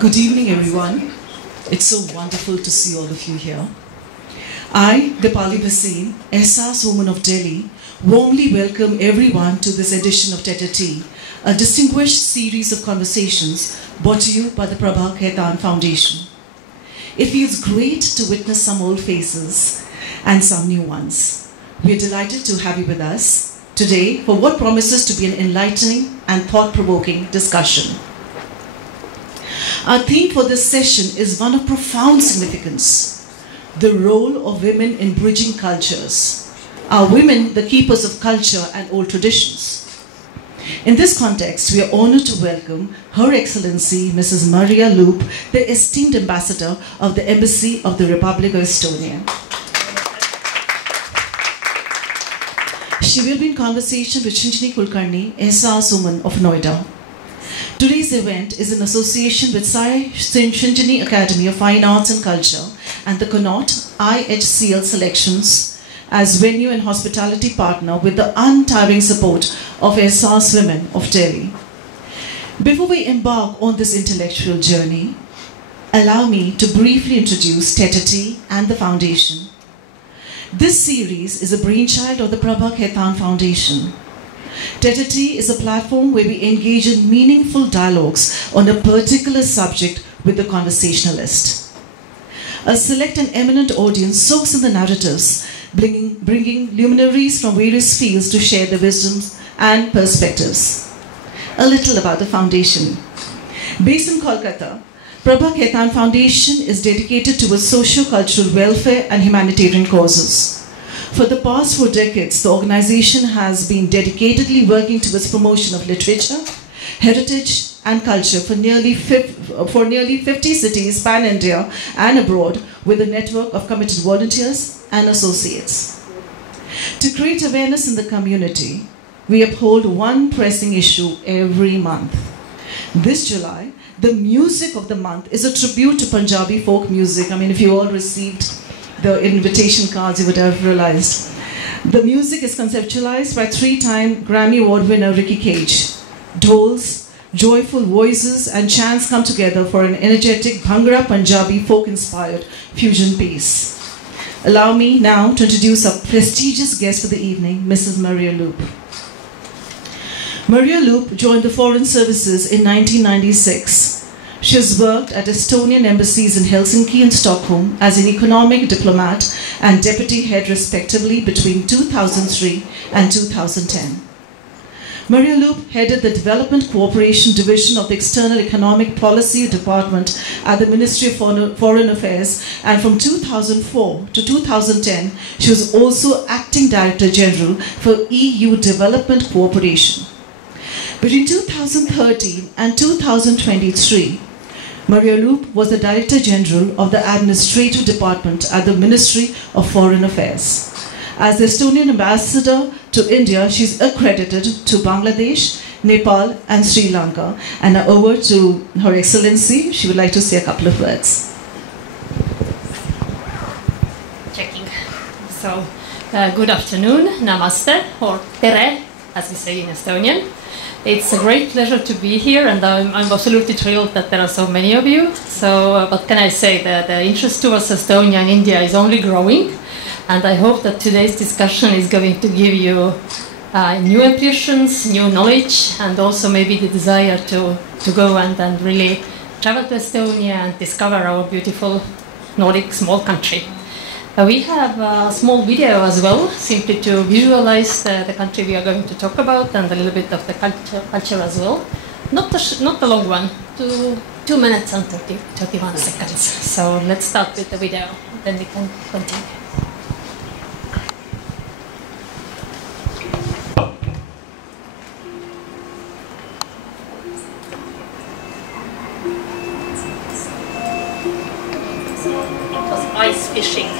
Good evening, everyone. It's so wonderful to see all of you here. I, Dipali Bhasin, Ehsaas Woman of Delhi, warmly welcome everyone to this edition of Tete-a-Tea, a distinguished series of conversations brought to you by the Prabha Khaitan Foundation. It feels great to witness some old faces and some new ones. We are delighted to have you with us today for what promises to be an enlightening and thought-provoking discussion. Our theme for this session is one of profound significance: the role of women in bridging cultures. Are women the keepers of culture and old traditions? In this context, we are honored to welcome Her Excellency Mrs. Marje Luup, the esteemed ambassador of the Embassy of the Republic of Estonia. She will be in conversation with Shinjini Kulkarni, Ehsaas Woman of Noida. Today's event is in association with Shinjini Academy of Fine Arts and Culture and the Connaught IHCL Selections as venue and hospitality partner with the untiring support of Ehsaas Women of Delhi. Before we embark on this intellectual journey, allow me to briefly introduce Tete-a-Tea and the Foundation. This series is a brainchild of the Prabha Khaitan Foundation. Tete-a-Tea is a platform where we engage in meaningful dialogues on a particular subject with the conversationalist. A select and eminent audience soaks in the narratives, bringing luminaries from various fields to share their wisdoms and perspectives. A little about the foundation. Based in Kolkata, Prabha Khaitan Foundation is dedicated towards socio-cultural welfare and humanitarian causes. For the past 4 decades, the organization has been dedicatedly working towards promotion of literature, heritage, and culture for nearly 50 cities pan-India and abroad, with a network of committed volunteers and associates. To create awareness in the community, we uphold one pressing issue every month. This July, the music of the month is a tribute to Punjabi folk music. I mean, if you all received the invitation cards, you would have realized. The music is conceptualized by 3-time Grammy Award winner Ricky Cage. Dhols, joyful voices, and chants come together for an energetic Bhangra Punjabi folk-inspired fusion piece. Allow me now to introduce our prestigious guest for the evening, Mrs. Marje Luup. Marje Luup joined the Foreign Services in 1996. She has worked at Estonian embassies in Helsinki and Stockholm as an economic diplomat and deputy head respectively between 2003 and 2010. Marje Luup headed the Development Cooperation Division of the External Economic Policy Department at the Ministry of Foreign Affairs, and from 2004 to 2010, she was also Acting Director General for EU Development Cooperation. Between 2013 and 2023, Marje Luup was the Director General of the Administrative Department at the Ministry of Foreign Affairs. As the Estonian Ambassador to India, she is accredited to Bangladesh, Nepal, and Sri Lanka. And now over to Her Excellency. She would like to say a couple of words. Checking. So, good afternoon, namaste, or tere, as we say in Estonian. It's a great pleasure to be here, and I'm absolutely thrilled that there are so many of you. So, what can I say? The interest towards Estonia and India is only growing, and I hope that today's discussion is going to give you new impressions, new knowledge, and also maybe the desire to go and really travel to Estonia and discover our beautiful Nordic small country. We have a small video as well, simply to visualize the country we are going to talk about and a little bit of the culture as well. Not a long one, 2 minutes and 31 seconds. So let's start with the video, then we can continue. It was ice fishing.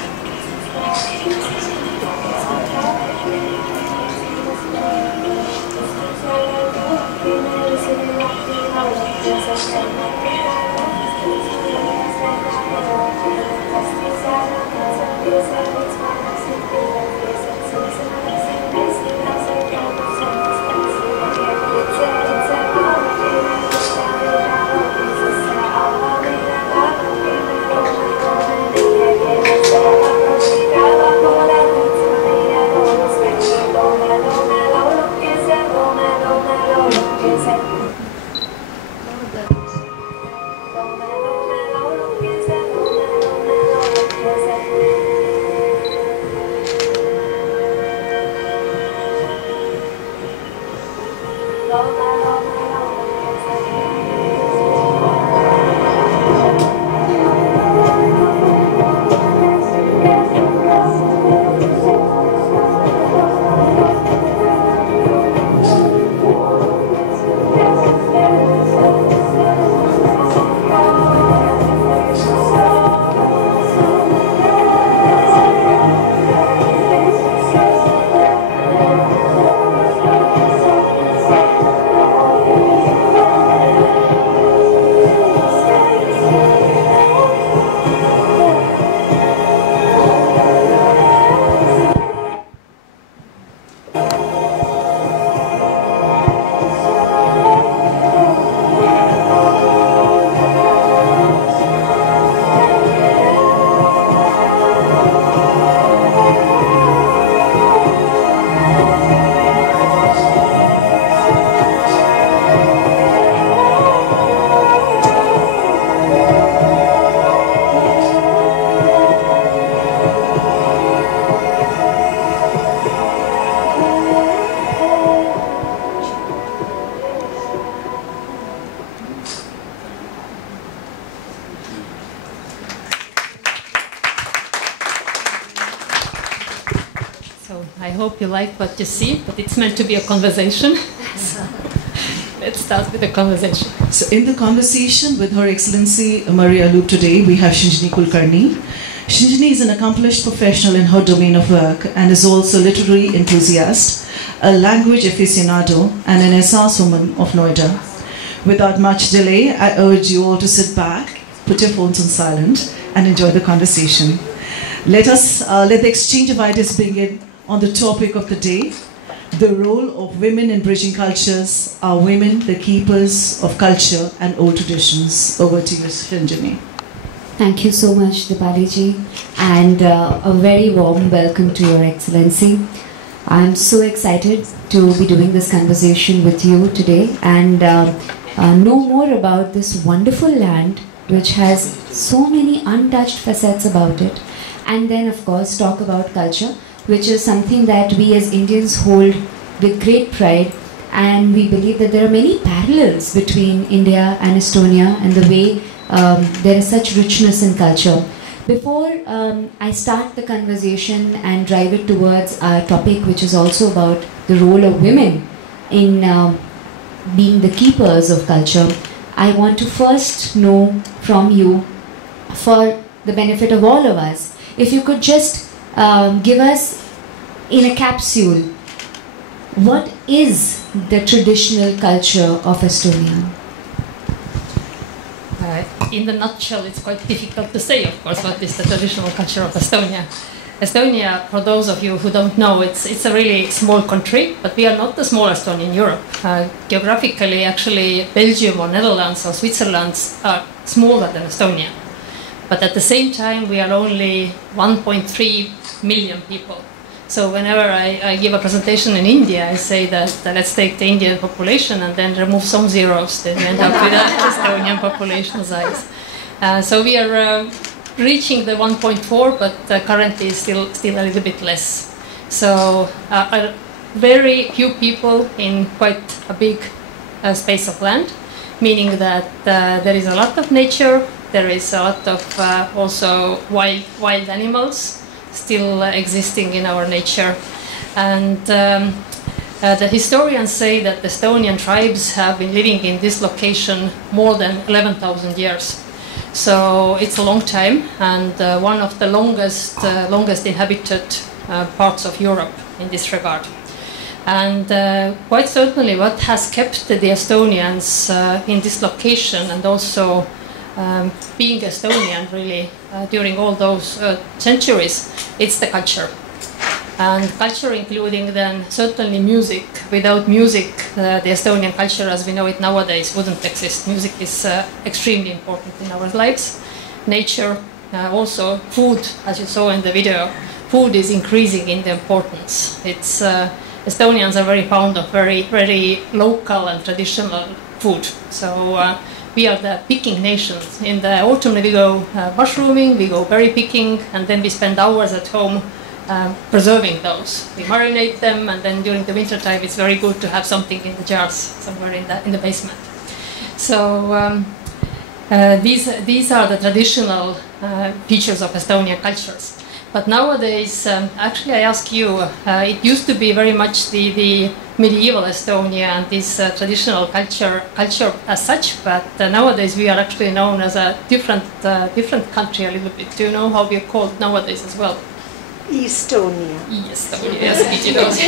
I hope you like what you see, but it's meant to be a conversation. So let's start with the conversation. So in the conversation with Her Excellency Marje Luup today, we have Shinjini Kulkarni. Shinjini is an accomplished professional in her domain of work and is also a literary enthusiast, a language aficionado, and an Ehsaas Woman of Noida. Without much delay, I urge you all to sit back, put your phones on silent, and enjoy the conversation. Let the exchange of ideas begin on the topic of the day, the role of women in bridging cultures. Are women the keepers of culture and old traditions? Over to you, Shinjini. Thank you so much, Dipali ji, and a very warm welcome to Your Excellency. I'm so excited to be doing this conversation with you today and know more about this wonderful land which has so many untouched facets about it, and then of course talk about culture, which is something that we as Indians hold with great pride, and we believe that there are many parallels between India and Estonia and the way there is such richness in culture. Before I start the conversation and drive it towards our topic, which is also about the role of women in being the keepers of culture, I want to first know from you, for the benefit of all of us, if you could just give us in a capsule, what is the traditional culture of Estonia? In the nutshell, it's quite difficult to say, of course, what is the traditional culture of Estonia. Estonia, for those of you who don't know, it's a really small country, but we are not the smallest one in Europe. Geographically, actually, Belgium or Netherlands or Switzerland are smaller than Estonia. But at the same time, we are only 1.3 million people. So whenever I give a presentation in India, I say that let's take the Indian population and then remove some zeros, then we end up with an Estonian population size. So we are reaching the 1.4, but currently still a little bit less. So very few people in quite a big space of land, meaning that there is a lot of nature, there is a lot of also wild animals still existing in our nature. And the historians say that the Estonian tribes have been living in this location more than 11,000 years. So it's a long time, and one of the longest inhabited parts of Europe in this regard. And quite certainly what has kept the Estonians in this location and also being Estonian really during all those centuries, it's the culture. And culture including then certainly music. Without music, the Estonian culture as we know it nowadays wouldn't exist. Music is extremely important in our lives. Nature, also food, as you saw in the video, food is increasing in the importance. It's Estonians are very fond of very local and traditional food. So we are the picking nations. In the autumn we go mushrooming, we go berry picking, and then we spend hours at home preserving those. We marinate them, and then during the winter time, it's very good to have something in the jars somewhere in the basement. So these are the traditional features of Estonian cultures. But nowadays, actually, I ask you, it used to be very much the medieval Estonia and this traditional culture as such. But nowadays, we are actually known as a different country a little bit. Do you know how we are called nowadays as well? Estonia. Estonia, yes, it is.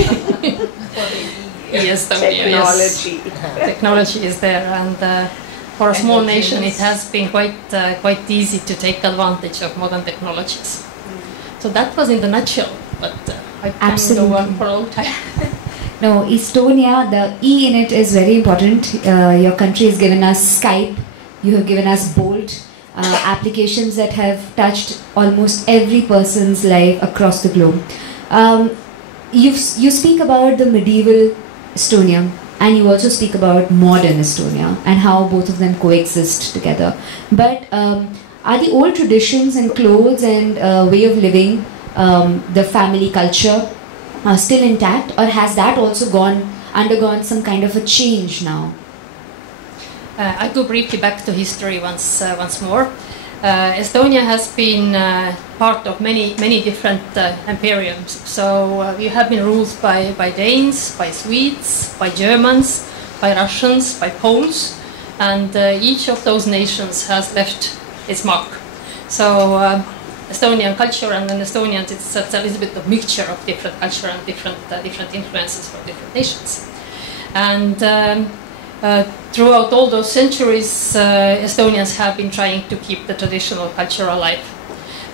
Estonia, Technology. Yes. Technology is there, and for a small nation, it has been quite easy to take advantage of modern technologies. So that was in the nutshell, but I can go on for a long time. No, Estonia, the E in it is very important. Your country has given us Skype, you have given us Bolt, applications that have touched almost every person's life across the globe. You speak about the medieval Estonia, and you also speak about modern Estonia and how both of them coexist together. But are the old traditions and clothes and way of living, the family culture, still intact, or has that also undergone some kind of a change now? I go briefly back to history once more. Estonia has been part of many different imperiums. So we have been ruled by Danes, by Swedes, by Germans, by Russians, by Poles, and each of those nations has left its mark. So Estonian culture and then Estonians, it's a little bit of mixture of different culture and different influences from different nations. And throughout all those centuries, Estonians have been trying to keep the traditional culture alive.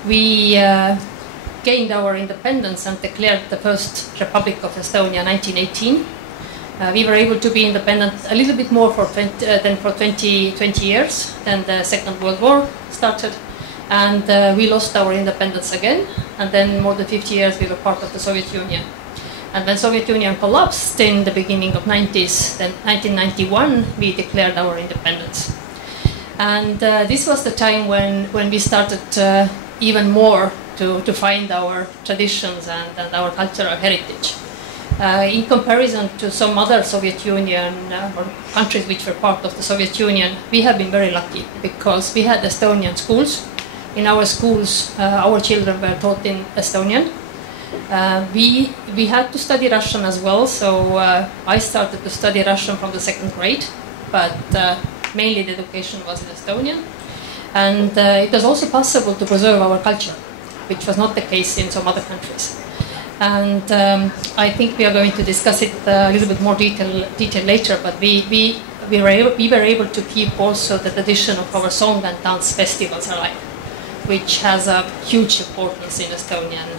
We gained our independence and declared the first Republic of Estonia in 1918. We were able to be independent a little bit more than for 20 years. Then the Second World War started, and we lost our independence again. And then more than 50 years we were part of the Soviet Union. And when Soviet Union collapsed in the beginning of 90s, then 1991 we declared our independence. And this was the time when we started even more to find our traditions and our cultural heritage. In comparison to some other Soviet Union or countries which were part of the Soviet Union, we have been very lucky because we had Estonian schools. In our schools, our children were taught in Estonian. We had to study Russian as well, so I started to study Russian from the second grade, but mainly the education was in Estonian. And it was also possible to preserve our culture, which was not the case in some other countries. And I think we are going to discuss it a little bit more detail later, but we were able to keep also the tradition of our song and dance festivals alive, which has a huge importance in Estonian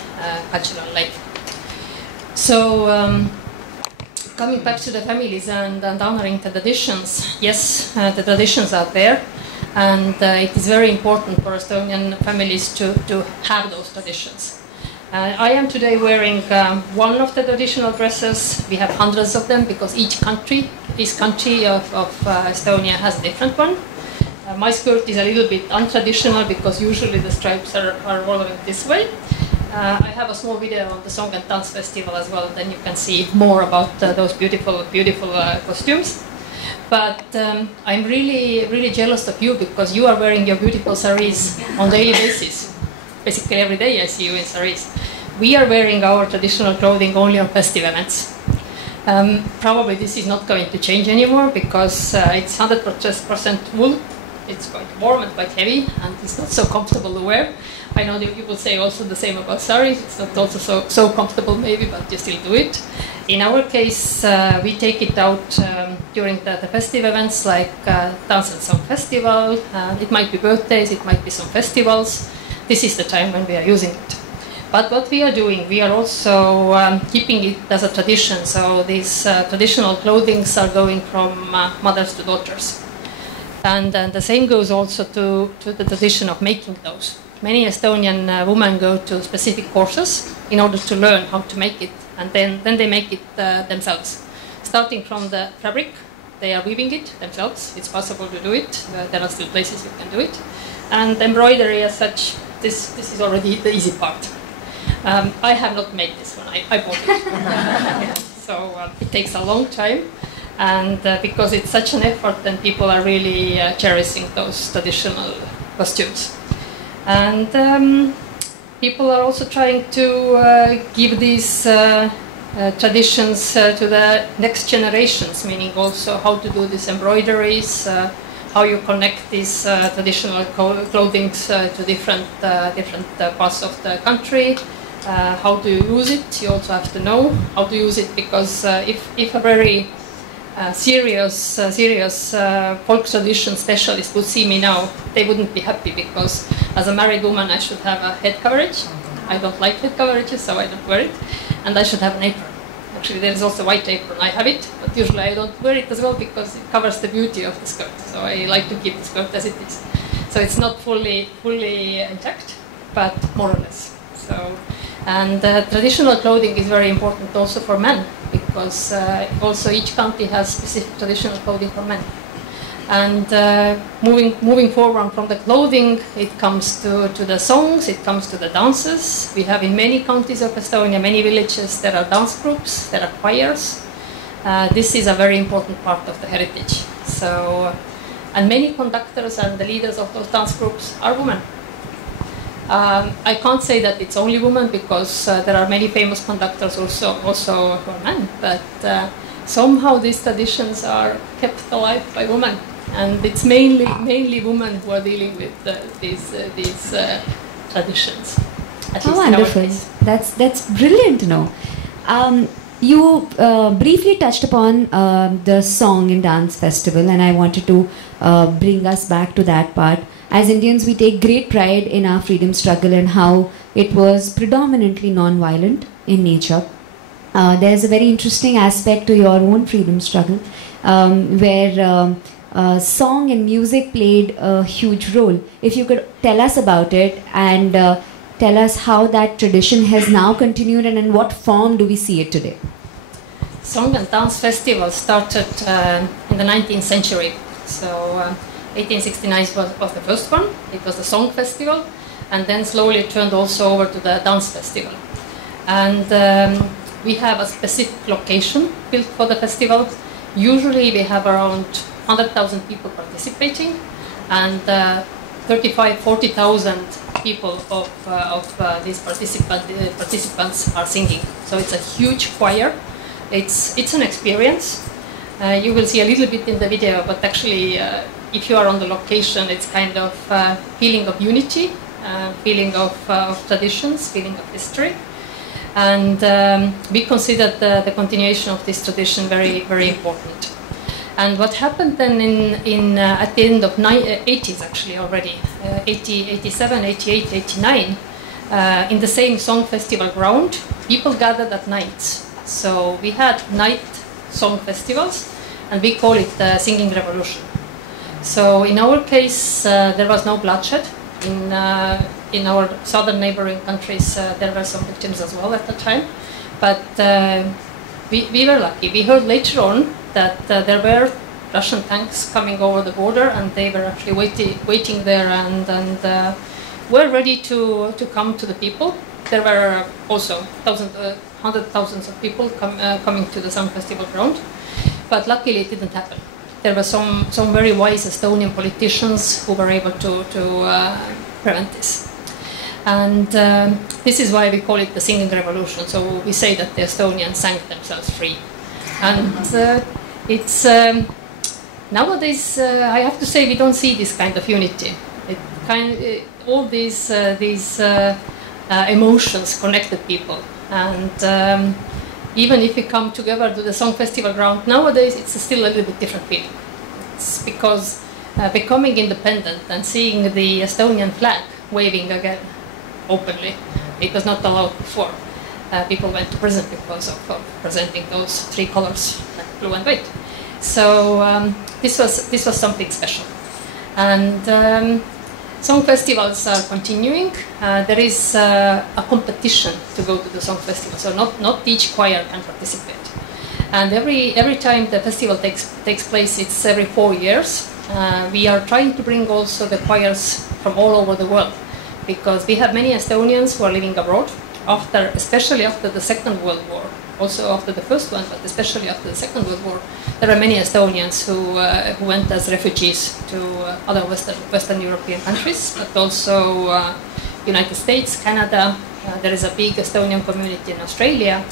cultural life. So coming back to the families and honoring the traditions, yes, the traditions are there, and it is very important for Estonian families to have those traditions. I am today wearing one of the traditional dresses. We have hundreds of them because each country of Estonia has a different one. My skirt is a little bit untraditional because usually the stripes are rolling this way. I have a small video on the Song and Dance Festival as well, then you can see more about those beautiful costumes. But I'm really jealous of you because you are wearing your beautiful saris on a daily basis. Basically every day I see you in saris. We are wearing our traditional clothing only on festive events. Probably this is not going to change anymore because it's 100% wool. It's quite warm and quite heavy, and it's not so comfortable to wear. I know that you will say also the same about saris. It's not also so comfortable maybe, but you still do it. In our case, we take it out during the festive events like Dance and Song Festival. It might be birthdays, it might be some festivals. This is the time when we are using it. But what we are doing, we are also keeping it as a tradition. So these traditional clothings are going from mothers to daughters. And the same goes also to the tradition of making those. Many Estonian women go to specific courses in order to learn how to make it, and then they make it themselves. Starting from the fabric, they are weaving it themselves. It's possible to do it. There are still places you can do it. And embroidery as such, this is already the easy part. I have not made this one. I bought it. So it takes a long time, and because it's such an effort, then people are really cherishing those traditional costumes. And people are also trying to give these traditions to the next generations, meaning also how to do these embroideries, how you connect these traditional clothing to different parts of the country, how to use it. You also have to know how to use it, because if a very serious folk tradition specialist would see me now, they wouldn't be happy, because as a married woman I should have a head coverage. I don't like head coverages, so I don't wear it. And I should have an apron. Actually, there is also a white apron. I have it, but usually I don't wear it as well, because it covers the beauty of the skirt. So I like to keep the skirt as it is. So it's not fully intact, but more or less. So, and traditional clothing is very important also for men, because also each county has specific traditional clothing for men. And moving forward from the clothing, it comes to the songs, it comes to the dances. We have in many counties of Estonia, many villages, there are dance groups, there are choirs. This is a very important part of the heritage. So, and many conductors and the leaders of those dance groups are women. I can't say that it's only women, because there are many famous conductors also who are men, but somehow these traditions are kept alive by women. And it's mainly women who are dealing with these traditions. Oh, wonderful! That's brilliant to know. You briefly touched upon the song and dance festival, and I wanted to bring us back to that part. As Indians, we take great pride in our freedom struggle and how it was predominantly non-violent in nature. There's a very interesting aspect to your own freedom struggle, where song and music played a huge role. If you could tell us about it, and tell us how that tradition has now continued, and in what form do we see it today? Song and dance festival started in the 19th century. So 1869 was the first one. It was the song festival, and then slowly it turned also over to the dance festival. And we have a specific location built for the festival. Usually we have around 100,000 people participating, and 40,000 people of these participants are singing. So it's a huge choir. It's an experience. You will see a little bit in the video, but actually, if you are on the location, it's kind of feeling of unity, feeling of traditions, feeling of history. And we consider the continuation of this tradition very, very important. And what happened then at the end of 80s, actually already, 80, 87, 88, 89, in the same song festival ground, people gathered at night. So we had night song festivals, and we call it the singing revolution. So in our case, there was no bloodshed. In our southern neighboring countries, there were some victims as well at the time. But we were lucky. We heard later on that there were Russian tanks coming over the border, and they were actually waiting there and were ready to come to the people. There were also hundred thousands of people coming to the Song Festival ground, but luckily it didn't happen. There were some very wise Estonian politicians who were able to prevent this. And this is why we call it the singing revolution. So we say that the Estonians sang themselves free. And it's nowadays, I have to say, we don't see this kind of unity. All these emotions connected people. And even if we come together to the Song Festival ground nowadays, it's still a little bit different feeling. It's because becoming independent and seeing the Estonian flag waving again openly, it was not allowed before. People went to prison because of presenting those three colors, blue and white. So this was something special. And song festivals are continuing. There is a competition to go to the song festival, so not each choir can participate. And every time the festival takes place, it's every 4 years. We are trying to bring also the choirs from all over the world, because we have many Estonians who are living abroad, especially after the Second World War, also after the first one, but especially after the Second World War, there are many Estonians who went as refugees to other Western European countries, but also United States, Canada. There is a big Estonian community in Australia,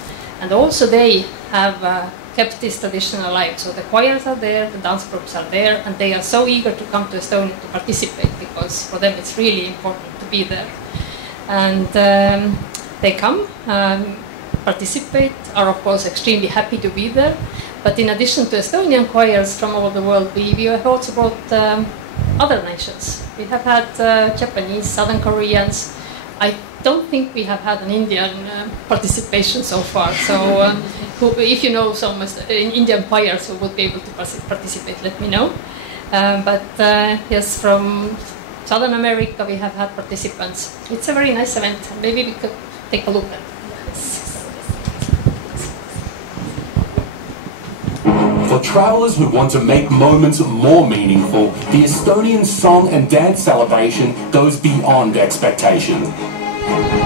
and also they have kept this tradition alive. So the choirs are there, the dance groups are there, and they are so eager to come to Estonia to participate because for them it's really important to be there. And they come, participate, are of course extremely happy to be there. But in addition to Estonian choirs from all over the world, we have also brought other nations. We have had Japanese, Southern Koreans. I don't think we have had an Indian participation so far. So if you know some Indian choirs who would be able to participate, let me know. But yes, from Southern America we have had participants. It's a very nice event. Maybe we could take a look at it. For travelers who want to make moments more meaningful, the Estonian song and dance celebration goes beyond expectation.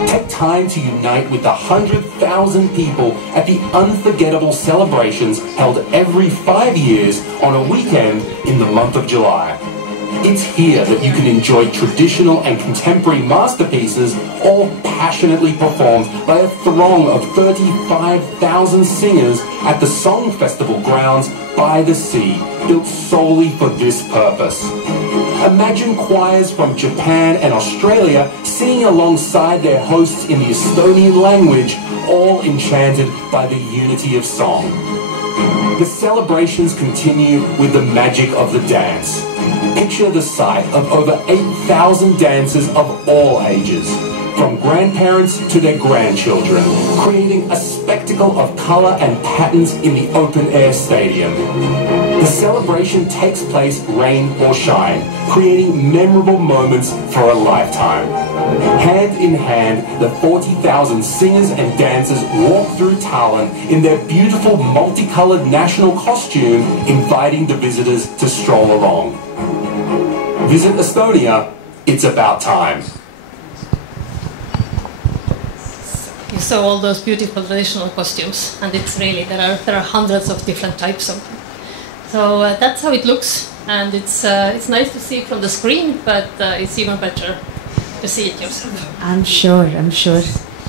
Take time to unite with the 100,000 people at the unforgettable celebrations held every 5 years on a weekend in the month of July. It's here that you can enjoy traditional and contemporary masterpieces, all passionately performed by a throng of 35,000 singers at the Song Festival grounds by the sea, built solely for this purpose. Imagine choirs from Japan and Australia singing alongside their hosts in the Estonian language, all enchanted by the unity of song. The celebrations continue with the magic of the dance. Picture the sight of over 8,000 dancers of all ages, from grandparents to their grandchildren, creating a spectacle of colour and patterns in the open-air stadium. The celebration takes place rain or shine, creating memorable moments for a lifetime. Hand in hand, the 40,000 singers and dancers walk through Tallinn in their beautiful multicoloured national costume, inviting the visitors to stroll along. Visit Estonia, it's about time. You saw all those beautiful traditional costumes, and it's really, there are hundreds of different types of them. So that's how it looks, and it's nice to see it from the screen, but it's even better to see it yourself. I'm sure.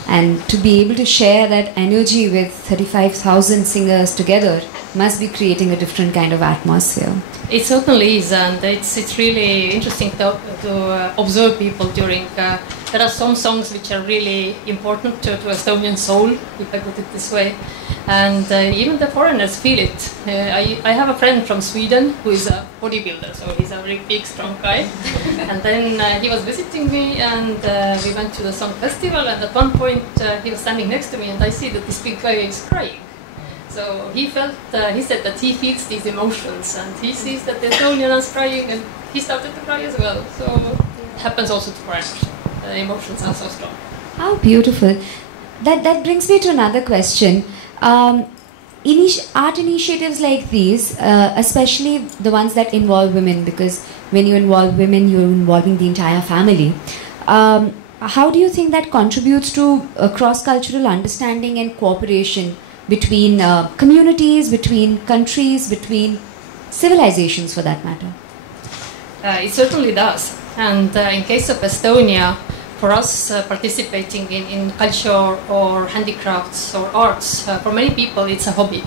And to be able to share that energy with 35,000 singers together must be creating a different kind of atmosphere. It certainly is, and it's really interesting to observe people during. There are some songs which are really important to Estonian soul, if I put it this way, and even the foreigners feel it. I have a friend from Sweden who is a bodybuilder, so he's a very big, strong guy. And then he was visiting me, and we went to the song festival, and at one point he was standing next to me, and I see that this big guy is crying. So he felt, he said that he feels these emotions, and he sees that the Estonian is crying, and he started to cry as well. So it happens also to foreigners. The emotions are so strong. How beautiful. That brings me to another question. Art initiatives like these, especially the ones that involve women, because when you involve women, you're involving the entire family. How do you think that contributes to cross-cultural understanding and cooperation between communities, between countries, between civilizations for that matter? It certainly does. And in case of Estonia, for us participating in culture or handicrafts or arts, for many people it's a hobby.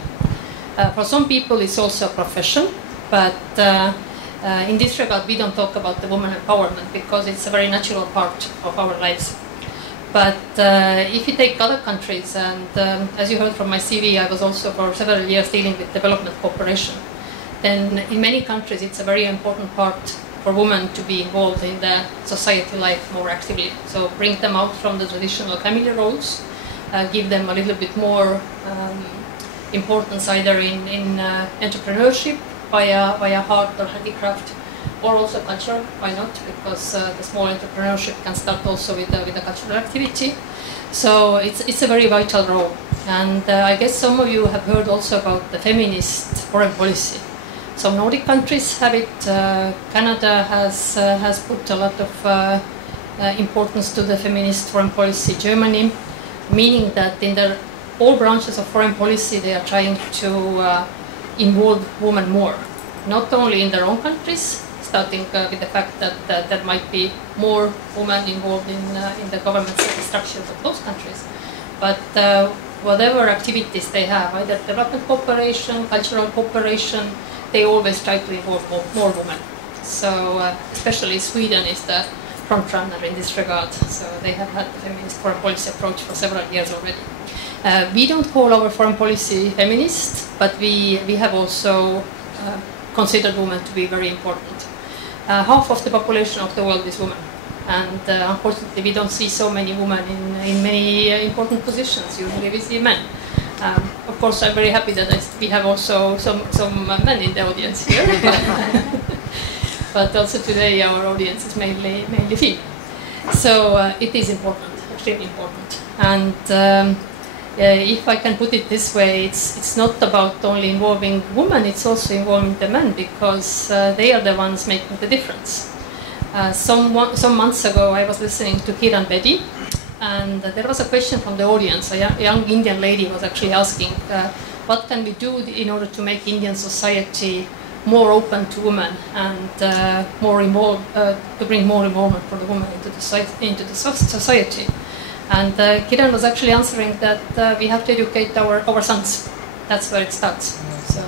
For some people it's also a profession, but in this regard we don't talk about the woman empowerment because it's a very natural part of our lives. But if you take other countries, and as you heard from my CV, I was also for several years dealing with development cooperation, then in many countries it's a very important part for women to be involved in the society life more actively. So bring them out from the traditional family roles, give them a little bit more importance either in entrepreneurship via art or handicraft, or also culture, why not? Because the small entrepreneurship can start also with a cultural activity. So it's a very vital role. And I guess some of you have heard also about the feminist foreign policy. So Nordic countries have it. Canada has put a lot of importance to the feminist foreign policy. Germany. meaning that in all branches of foreign policy they are trying to involve women more, not only in their own countries, starting with the fact that there might be more women involved in the government structures of those countries, but whatever activities they have, either development cooperation, cultural cooperation, they always try to involve more women. So especially Sweden is the front runner in this regard. So they have had the feminist foreign policy approach for several years already. We don't call our foreign policy feminist, but we have also considered women to be very important. Half of the population of the world is women, and unfortunately we don't see so many women in many important positions. Usually we see men. Of course, I'm very happy that we have also some men in the audience here. But also today our audience is mainly female. So it is important, extremely important. And if I can put it this way, it's not about only involving women, it's also involving the men, because they are the ones making the difference. Some months ago I was listening to Kiran Bedi, and there was a question from the audience. A young Indian lady was actually asking, what can we do in order to make Indian society more open to women and more involved, to bring more involvement for the women into the society. And Kiran was actually answering that we have to educate our sons. That's where it starts. So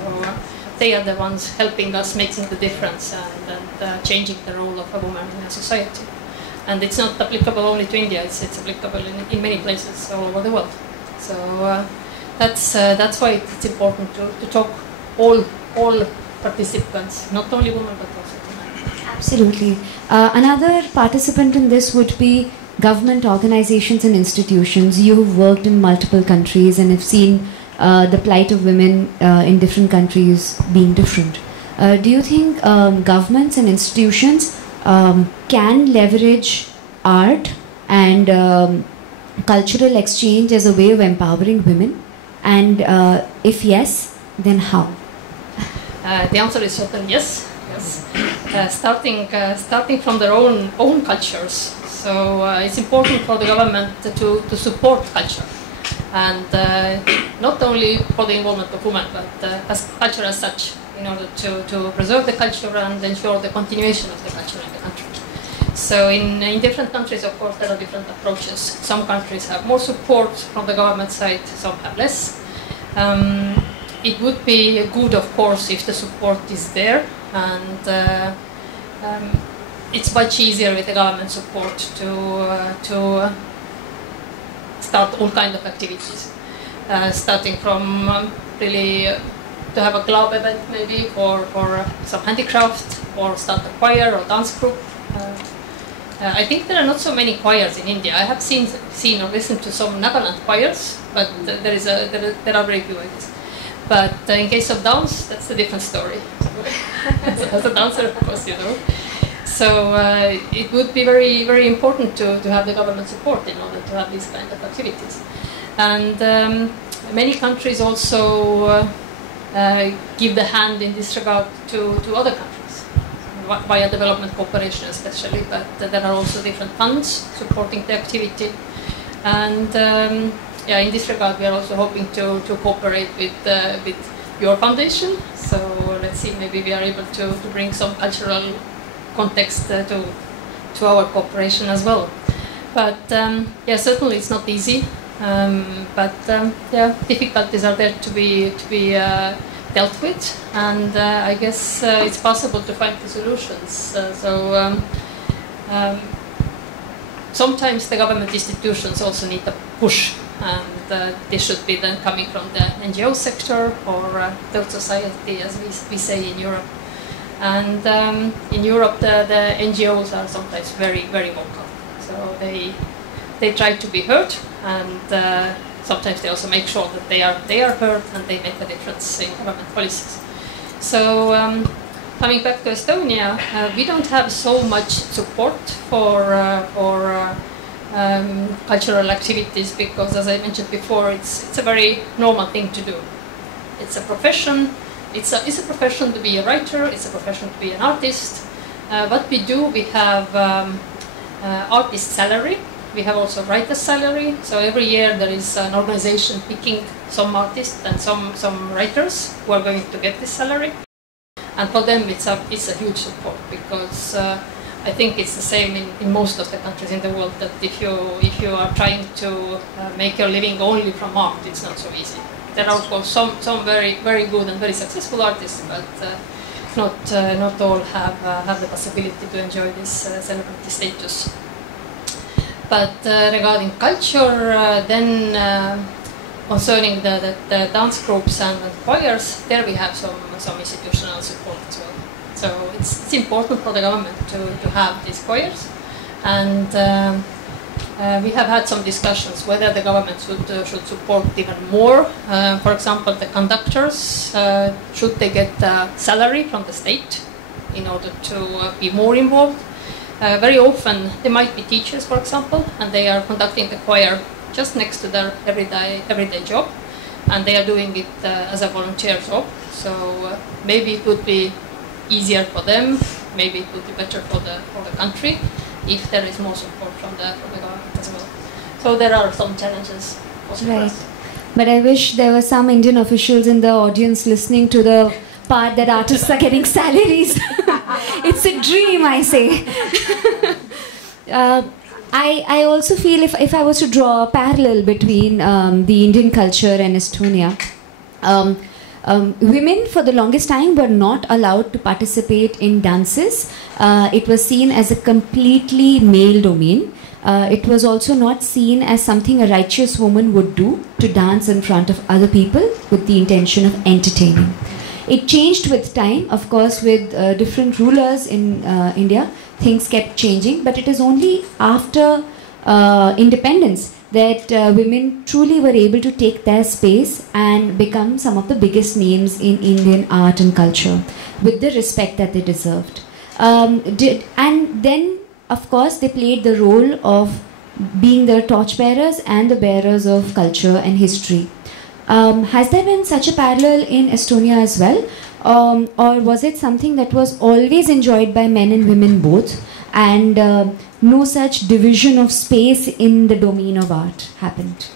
they are the ones helping us making the difference and changing the role of a woman in a society. And it's not applicable only to India, it's applicable in many places all over the world. So that's why it's important to talk all participants, not only women but also men. Absolutely. Another participant in this would be government organizations and institutions. You've worked in multiple countries and have seen the plight of women in different countries being different. Do you think governments and institutions can leverage art and cultural exchange as a way of empowering women? And if yes, then how? The answer is certainly yes. Starting from their own cultures. So it's important for the government to support culture, and not only for the involvement of women, but as culture as such, in order to preserve the culture and ensure the continuation of the culture in the country. So in different countries, of course, there are different approaches. Some countries have more support from the government side, some have less. It would be good, of course, if the support is there, and it's much easier with the government support to start all kinds of activities, starting from really to have a club event maybe for some handicraft, or start a choir or dance group. I think there are not so many choirs in India. I have seen or listened to some Nagaland choirs, but there are very few, I guess. But in case of dance, that's a different story. As a dancer, of course, you know. So it would be very, very important to have the government support in order to have these kind of activities. And many countries also give the hand in this regard to other countries, via development cooperation especially, but there are also different funds supporting the activity. And in this regard we are also hoping to cooperate with your foundation. So let's see, maybe we are able to bring some cultural context to our cooperation as well. But certainly it's not easy. But difficulties are there to be dealt with, and I guess it's possible to find the solutions. Sometimes the government institutions also need a push, and this should be then coming from the NGO sector or third society, as we say in Europe. And in Europe, the NGOs are sometimes very, very vocal. So they try to be heard, and sometimes they also make sure that they are heard and they make a difference in government policies. So coming back to Estonia, we don't have so much support for cultural activities because, as I mentioned before, it's a very normal thing to do. It's a profession. It's a profession to be a writer. It's a profession to be an artist. What we do, we have artist salary. We have also writer's salary. So every year there is an organization picking some artists and some writers who are going to get this salary. And for them it's a huge support, because I think it's the same in most of the countries in the world, that if you are trying to make your living only from art, it's not so easy. There are of course some very good and very successful artists, but not all have the possibility to enjoy this celebrity status. But regarding culture, then concerning the dance groups and the choirs, there we have some institutional support as well. So it's important for the government to have these choirs, and we have had some discussions whether the government should support even more. For example, the conductors, should they get a salary from the state in order to be more involved? Very often they might be teachers, for example, and they are conducting the choir just next to their everyday job, and they are doing it as a volunteer job. So maybe it would be easier for them, maybe it would be better for the country if there is more support from the government as well. So there are some challenges. Right. But I wish there were some Indian officials in the audience listening to the part that artists are getting salaries. It's a dream, I say. I also feel if I was to draw a parallel between the Indian culture and Estonia, women for the longest time were not allowed to participate in dances. It was seen as a completely male domain. It was also not seen as something a righteous woman would do, to dance in front of other people with the intention of entertaining. It changed with time, of course, with different rulers in India. Things kept changing, but it is only after independence that women truly were able to take their space and become some of the biggest names in Indian art and culture with the respect that they deserved. And then, of course, they played the role of being the torchbearers and the bearers of culture and history. Has there been such a parallel in Estonia as well? Or was it something that was always enjoyed by men and women both, and no such division of space in the domain of art happened?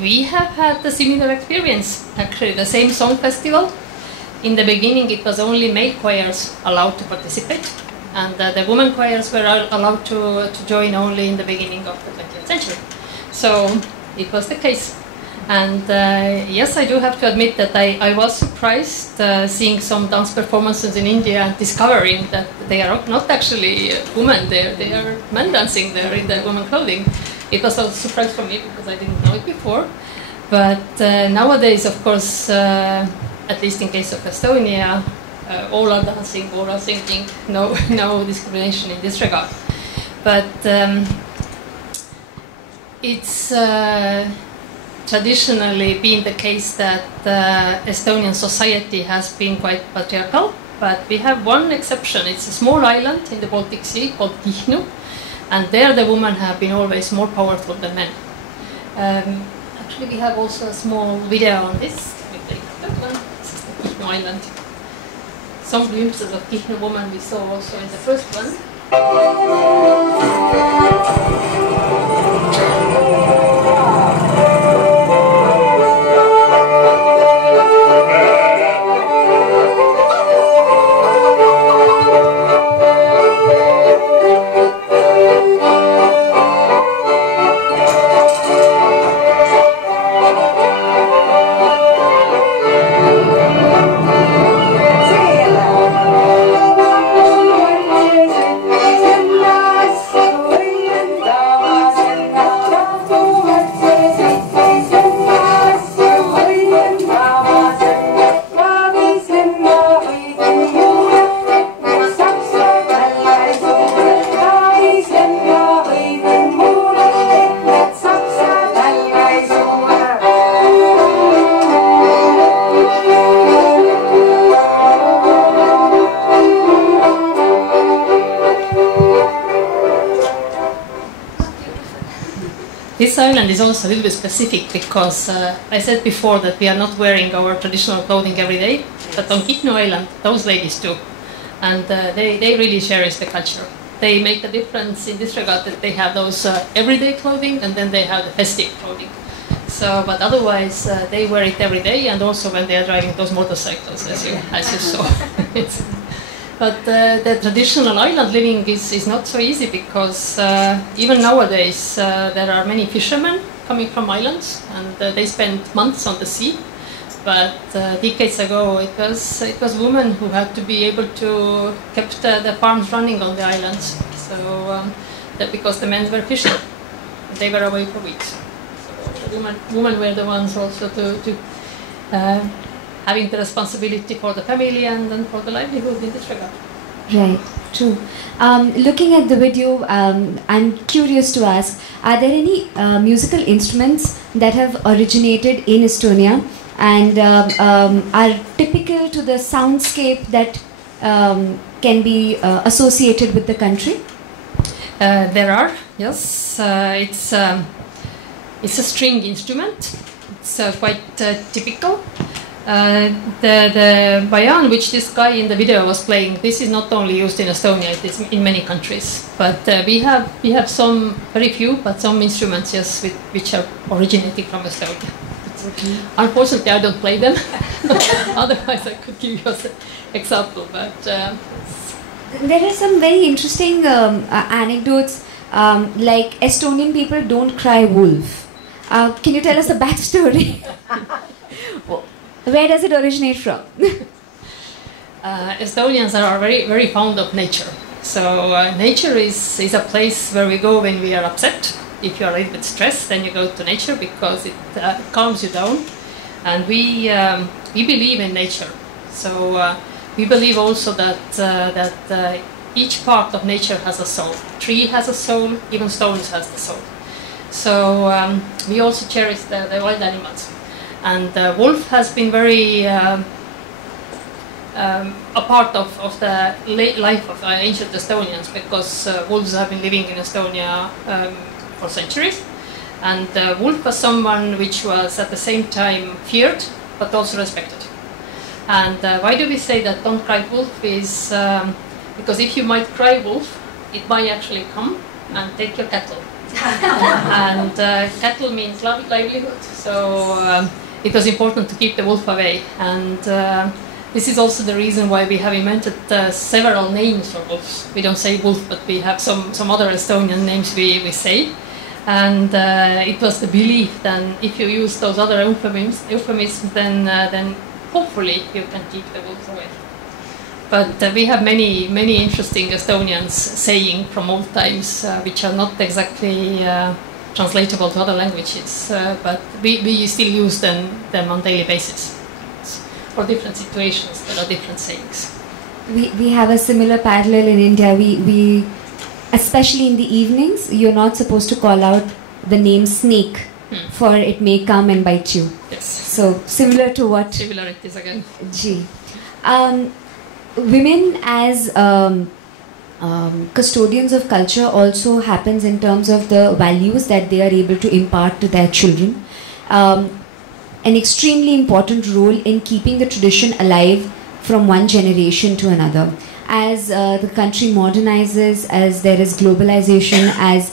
We have had a similar experience, actually. The same song festival. In the beginning it was only male choirs allowed to participate, and the women choirs were allowed to join only in the beginning of the 20th century. So it was the case. And yes, I do have to admit that I was surprised seeing some dance performances in India and discovering that they are not actually women, they are men dancing there in their women clothing. It was a surprise for me because I didn't know it before. But nowadays, of course, at least in case of Estonia, all are dancing, all are singing, no discrimination in this regard. But it's traditionally been the case that Estonian society has been quite patriarchal, but we have one exception. It's a small island in the Baltic Sea called Kihnu, and there the women have been always more powerful than men. Actually, we have also a small video on this. We take that one. This is the Kihnu island. Some glimpses of Kihnu woman we saw also in the first one. This island is also a little bit specific because I said before that we are not wearing our traditional clothing every day, but on Kihnu Island, those ladies do. And they really cherish the culture. they make a difference in this regard that they have those everyday clothing and then they have the festive clothing. So, but otherwise they wear it every day and also when they are driving those motorcycles, as you saw. But the traditional island living is not so easy because even nowadays there are many fishermen coming from islands and they spend months on the sea. But decades ago, it was women who had to be able to keep the farms running on the islands. So that because the men were fishing, they were away for weeks. So the women were the ones also to having the responsibility for the family and then for the livelihood in this regard. Right, true. Looking at the video, I'm curious to ask: are there any musical instruments that have originated in Estonia and are typical to the soundscape that can be associated with the country? There are, yes. It's a string instrument. It's quite typical. The bayan, which this guy in the video was playing, this is not only used in Estonia; it is in many countries. But we have some, very few, but some instruments, yes, which are originating from Estonia. Okay. Unfortunately, I don't play them. Otherwise, I could give you an example. But there are some very interesting anecdotes. Like Estonian people don't cry wolf. Can you tell us the backstory? Where does it originate from? Estonians are very, very fond of nature. So nature is a place where we go when we are upset. If you are a little bit stressed, then you go to nature because it calms you down. And we believe in nature. So we believe also that each part of nature has a soul. Tree has a soul, even stones has the soul. So we also cherish the wild animals. And wolf has been very a part of the life of ancient Estonians because wolves have been living in Estonia for centuries. And wolf was someone which was at the same time feared but also respected. And why do we say that don't cry wolf is because if you might cry wolf, it might actually come and take your cattle. And cattle means livelihood. So it was important to keep the wolf away, and this is also the reason why we have invented several names for wolves. We don't say wolf, but we have some other Estonian names we say, and it was the belief that if you use those other euphemisms, then hopefully you can keep the wolves away. But we have many interesting Estonians saying from old times, which are not exactly translatable to other languages, but we still use them on daily basis. For different situations, there are different sayings. We have a similar parallel in India. We especially in the evenings, you're not supposed to call out the name snake, for it may come and bite you. Yes. So similar to what? Similar it is again. Gee. Women as custodians of culture also happens in terms of the values that they are able to impart to their children. An extremely important role in keeping the tradition alive from one generation to another. As the country modernizes, as there is globalization, as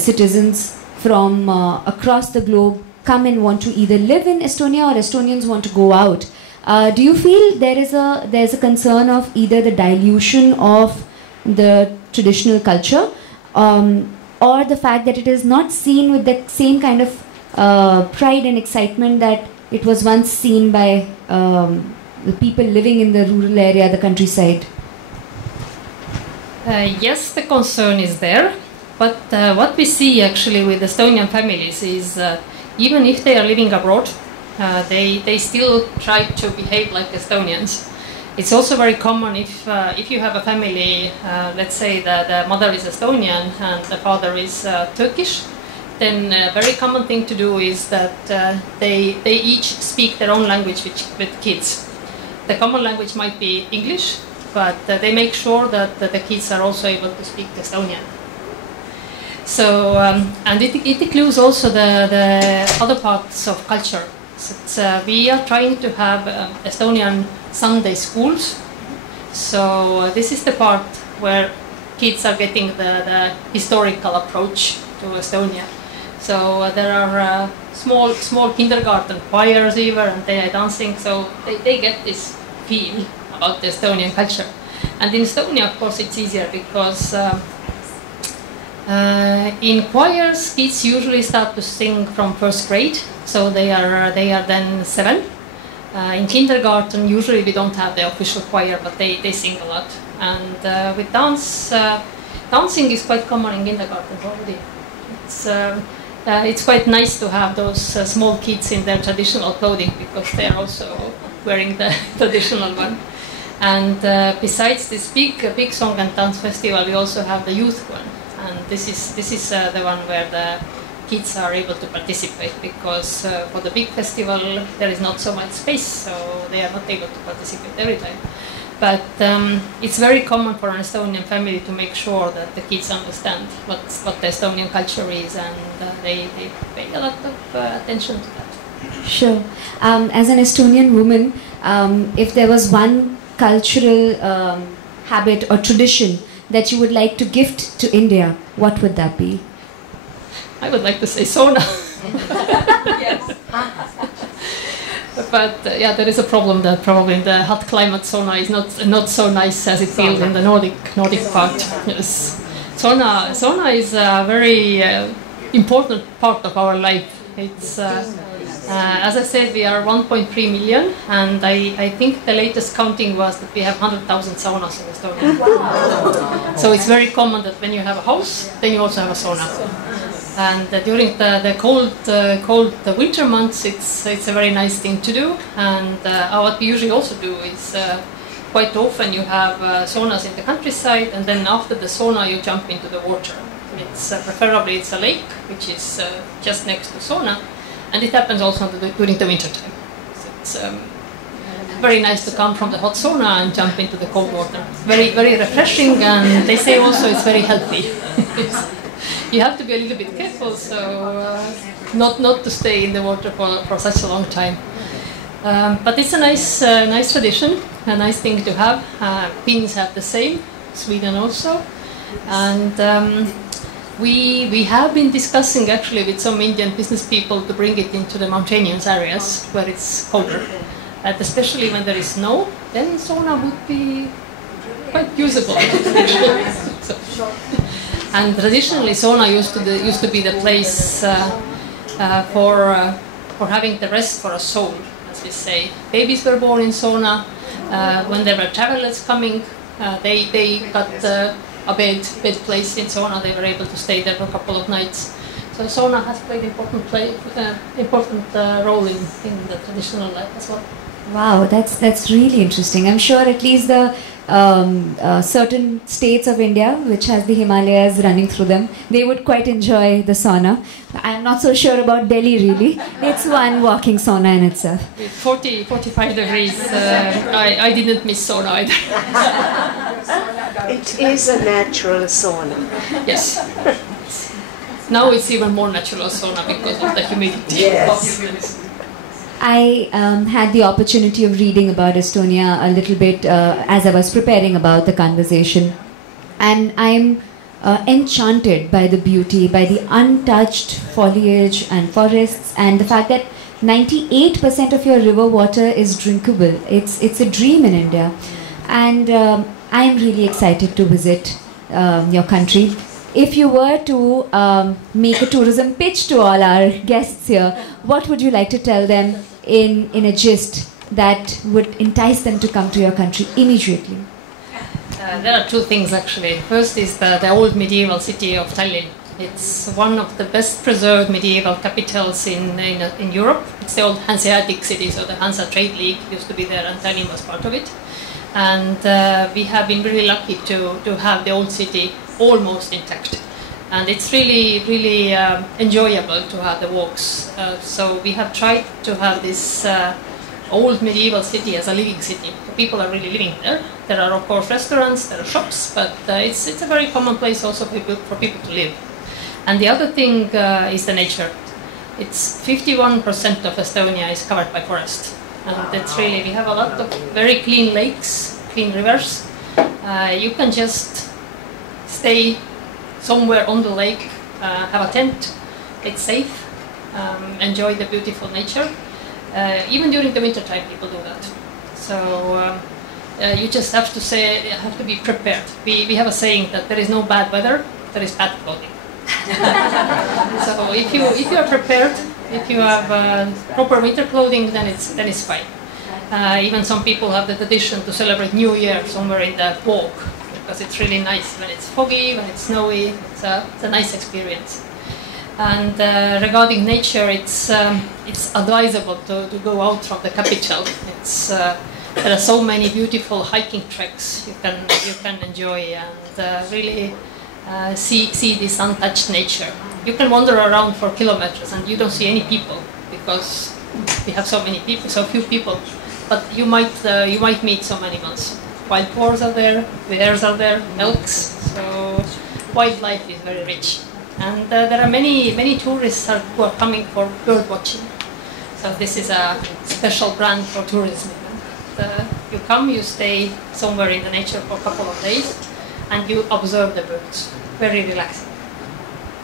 citizens from across the globe come and want to either live in Estonia or Estonians want to go out. Do you feel there's a concern of either the dilution of the traditional culture or the fact that it is not seen with the same kind of pride and excitement that it was once seen by the people living in the rural area, the countryside? Yes, the concern is there, but what we see actually with Estonian families is even if they are living abroad, they still try to behave like Estonians. It's also very common if you have a family, let's say that the mother is Estonian and the father is Turkish, then a very common thing to do is that they each speak their own language with kids. The common language might be English, but they make sure that the kids are also able to speak Estonian. So, and it includes also the other parts of culture. So we are trying to have Estonian Sunday schools. So this is the part where kids are getting the historical approach to Estonia. So there are small kindergarten choirs even, and they are dancing, so they get this feel about the Estonian culture. And in Estonia, of course, it's easier because in choirs, kids usually start to sing from first grade, so they are then 7. In kindergarten, usually we don't have the official choir, but they sing a lot. And with dance, dancing is quite common in kindergarten already. It's quite nice to have those small kids in their traditional clothing because they are also wearing the traditional one. And besides this big song and dance festival, we also have the youth one. And this is the one where the kids are able to participate because for the big festival there is not so much space, so they are not able to participate every time. But it's very common for an Estonian family to make sure that the kids understand what the Estonian culture is, and they pay a lot of attention to that. Sure. As an Estonian woman, if there was one cultural habit or tradition that you would like to gift to India, what would that be? I would like to say sauna. Yes. But yeah, there is a problem that probably in the hot climate sauna is not so nice as it feels in the Nordic part. Yes. Sauna is a very important part of our life. It's as I said, we are 1.3 million, and I think the latest counting was that we have 100,000 saunas in Estonia. Wow. So it's very common that when you have a house, then you also have a sauna. And during the cold winter months, it's a very nice thing to do. And what we usually also do is quite often you have saunas in the countryside, and then after the sauna you jump into the water. It's preferably it's a lake, which is just next to sauna, and it happens also during the winter time. So it's very nice to come from the hot sauna and jump into the cold water. Very refreshing, and they say also it's very healthy. You have to be a little bit careful, so not to stay in the water for such a long time. But it's a nice tradition, a nice thing to have. Finns have the same, Sweden also, and we have been discussing actually with some Indian business people to bring it into the mountainous areas where it's colder, and especially when there is snow. Then sauna would be quite usable. So. And traditionally, sauna used to be the place for having the rest for a soul, as we say. Babies were born in sauna. When there were travelers coming, they got a bed place in sauna. They were able to stay there for a couple of nights. So sauna has played important role in the traditional life as well. Wow, that's really interesting. I'm sure at least the certain states of India, which has the Himalayas running through them, they would quite enjoy the sauna. I'm not so sure about Delhi really. It's one walking sauna in itself. With 45 degrees, I didn't miss sauna either. It is a natural sauna. Yes. Now it's even more natural sauna because of the humidity. Yes. I had the opportunity of reading about Estonia a little bit as I was preparing about the conversation, and I'm enchanted by the beauty, by the untouched foliage and forests, and the fact that 98% of your river water is drinkable. It's a dream in India, and I'm really excited to visit your country. If you were to make a tourism pitch to all our guests here, what would you like to tell them in a gist that would entice them to come to your country immediately? There are two things actually. First is the old medieval city of Tallinn. It's one of the best preserved medieval capitals in Europe. It's the old Hanseatic city, so the Hansa Trade League used to be there, and Tallinn was part of it. And we have been really lucky to have the old city almost intact, and it's really enjoyable to have the walks. So we have tried to have this old medieval city as a living city. People are really living there. There are of course restaurants, there are shops, but it's a very common place also for people to live. And the other thing is the nature. It's 51% of Estonia is covered by forest, and that's really, we have a lot of very clean lakes, clean rivers. You can just stay somewhere on the lake, have a tent, it's safe, enjoy the beautiful nature. Even during the winter time, people do that. So you just have to be prepared. We have a saying that there is no bad weather, there is bad clothing. So if you are prepared, if you have proper winter clothing, then it's fine. Even some people have the tradition to celebrate New Year somewhere in the fog, because it's really nice when it's foggy, when it's snowy. It's a nice experience. And regarding nature, it's advisable to go out from the capital. There are so many beautiful hiking tracks you can enjoy and really see this untouched nature. You can wander around for kilometers and you don't see any people because we have so few people. But you might meet so many ones. Wild boars are there, bears are there, elks. So wildlife is very rich. And there are many tourists who are coming for bird watching. So this is a special brand for tourism. You come, you stay somewhere in the nature for a couple of days, and you observe the birds. Very relaxing.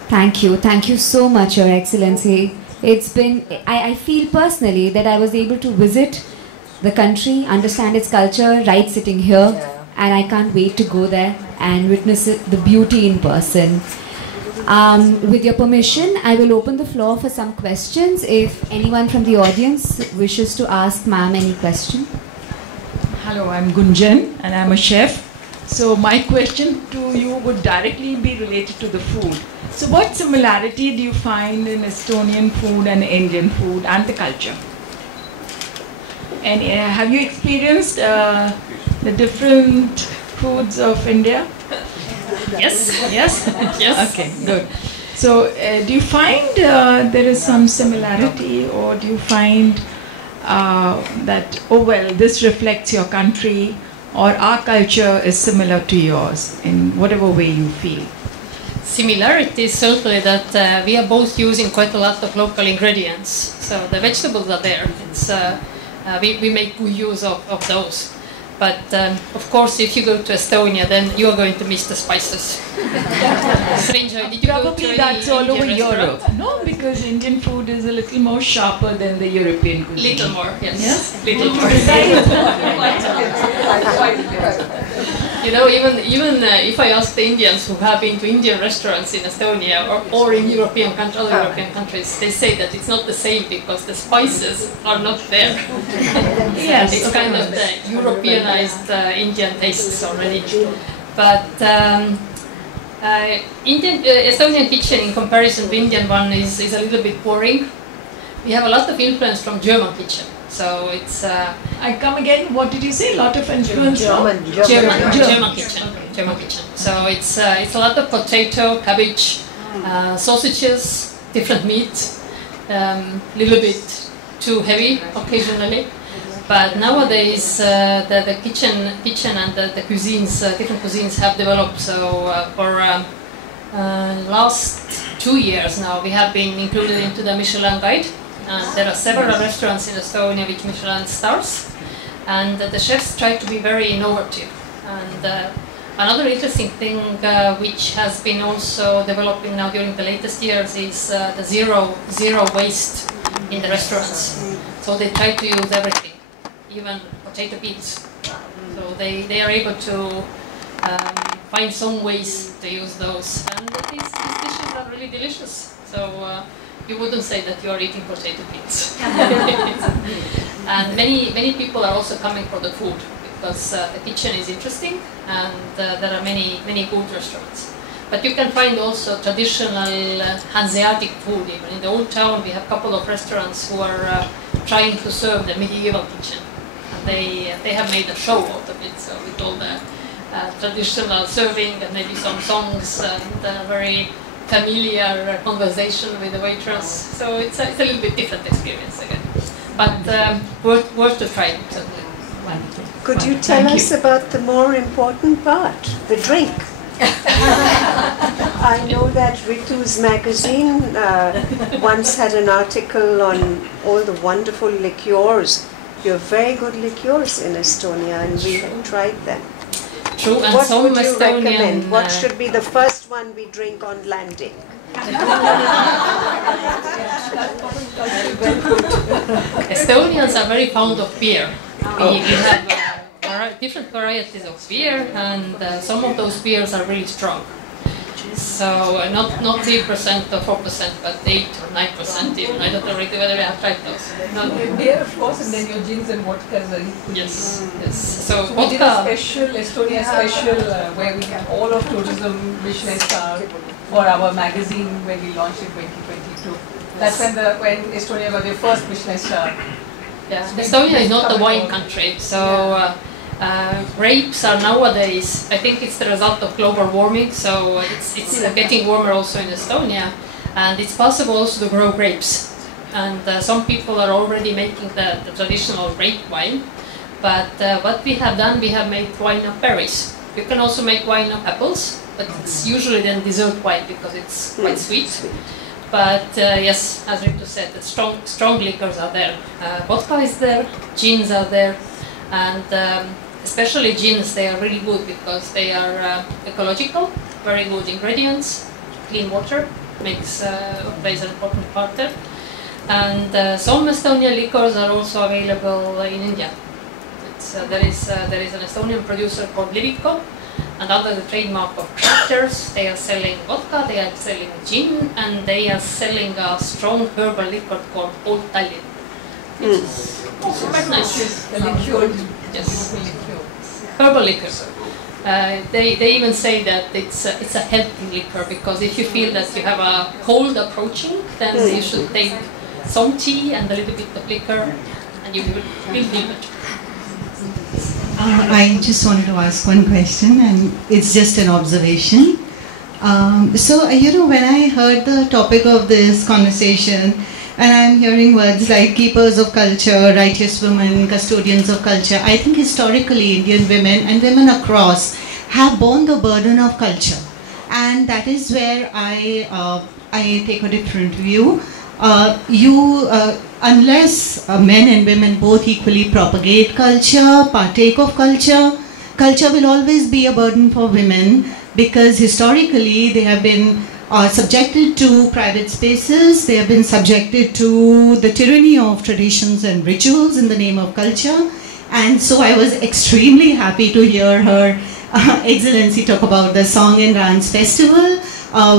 Thank you so much, Your Excellency. It's been, I feel personally that I was able to visit the country, understand its culture, right sitting here, and I can't wait to go there and witness the beauty in person. With your permission, I will open the floor for some questions. If anyone from the audience wishes to ask ma'am any question. Hello, I'm Gunjan and I'm a chef. So my question to you would directly be related to the food. So what similarity do you find in Estonian food and Indian food and the culture? And have you experienced the different foods of India? Yes. Yes? Yes. Okay, good. So do you find there is some similarity, or do you find that, oh well, this reflects your country, or our culture is similar to yours in whatever way you feel? Similarity is certainly that we are both using quite a lot of local ingredients. So the vegetables are there. We make good use of those. But of course, if you go to Estonia, then you are going to miss the spices. Stranger, did you Probably go to that's any all over Indian Europe. restaurant? No, because Indian food is a little more sharper than the European cuisine. Little more, yes. Yes? Little more. You know, even if I ask the Indians who have been to Indian restaurants in Estonia or in other European countries, they say that it's not the same because the spices are not there. Yes, It's kind of the Europeanized Indian tastes already. But Estonian kitchen in comparison to Indian one is a little bit boring. We have a lot of influence from German kitchen. So it's... I come again, what did you say? A lot of influence from? German kitchen. So it's a lot of potato, cabbage, sausages, different meat, little bit too heavy occasionally. But nowadays the kitchen and the cuisines, different cuisines have developed. So for last 2 years now, we have been included into the Michelin guide. There are several restaurants in Estonia with Michelin stars, and the chefs try to be very innovative. And another interesting thing which has been also developing now during the latest years is the zero waste in the restaurants. So they try to use everything, even potato peels. So they are able to find some ways to use those, and these dishes are really delicious. So you wouldn't say that you are eating potato peels. And many people are also coming for the food because the kitchen is interesting, and there are many good restaurants. But you can find also traditional Hanseatic food. Even in the old town, we have a couple of restaurants who are trying to serve the medieval kitchen, and they have made a show out of it. So with all the traditional serving and maybe some songs and very familiar conversation with the waitress. So it's a little bit different experience again. But worth to try. Wonderful. Could you tell us about the more important part, the drink? I know that Ritu's magazine once had an article on all the wonderful liqueurs. You have very good liqueurs in Estonia, and we have tried them. True, and What some would you Estonian. recommend? What should be the first one we drink on landing? Estonians are very fond of beer. We have different varieties of beer, and some of those beers are really strong. So not 3% or 4%, but 8 or 9% even. I don't know really whether we have tried those. No. Beer, of course, and then your gins and vodkas are equally. Yes, yes. So we did a vodka. special, Estonia special, where we had all of tourism Michelin star for our magazine when we launched in 2022. That's when Estonia got their first Michelin star. Yeah. Estonia is not a wine country, so grapes are nowadays, I think it's the result of global warming, so it's getting warmer also in Estonia, and it's possible also to grow grapes. And some people are already making the traditional grape wine, but what we have done, we have made wine of berries. You can also make wine of apples, but it's usually then dessert wine because it's quite sweet. But yes, as Ritu said, the strong liquors are there. Vodka is there, gins are there, and especially gins, they are really good because they are ecological, very good ingredients, clean water plays an important part there. And some Estonian liquors are also available in India. There is an Estonian producer called Livico, and under the trademark of Crafters, they are selling vodka, they are selling gin, and they are selling a strong herbal liquor called Old Tallinn. It's quite nice. The liqueur. Yes. Herbal liquor. They even say that it's a healthy liquor because if you feel that you have a cold approaching, then you should take some tea and a little bit of liquor, and you will feel better. I just wanted to ask one question, and it's just an observation. When I heard the topic of this conversation, and I'm hearing words like keepers of culture, righteous women, custodians of culture, I think historically Indian women and women across have borne the burden of culture. And that is where I take a different view. Unless men and women both equally propagate culture, partake of culture, culture will always be a burden for women because historically they have been subjected to private spaces, they have been subjected to the tyranny of traditions and rituals in the name of culture. And so I was extremely happy to hear Her Excellency talk about the Song and Dance Festival,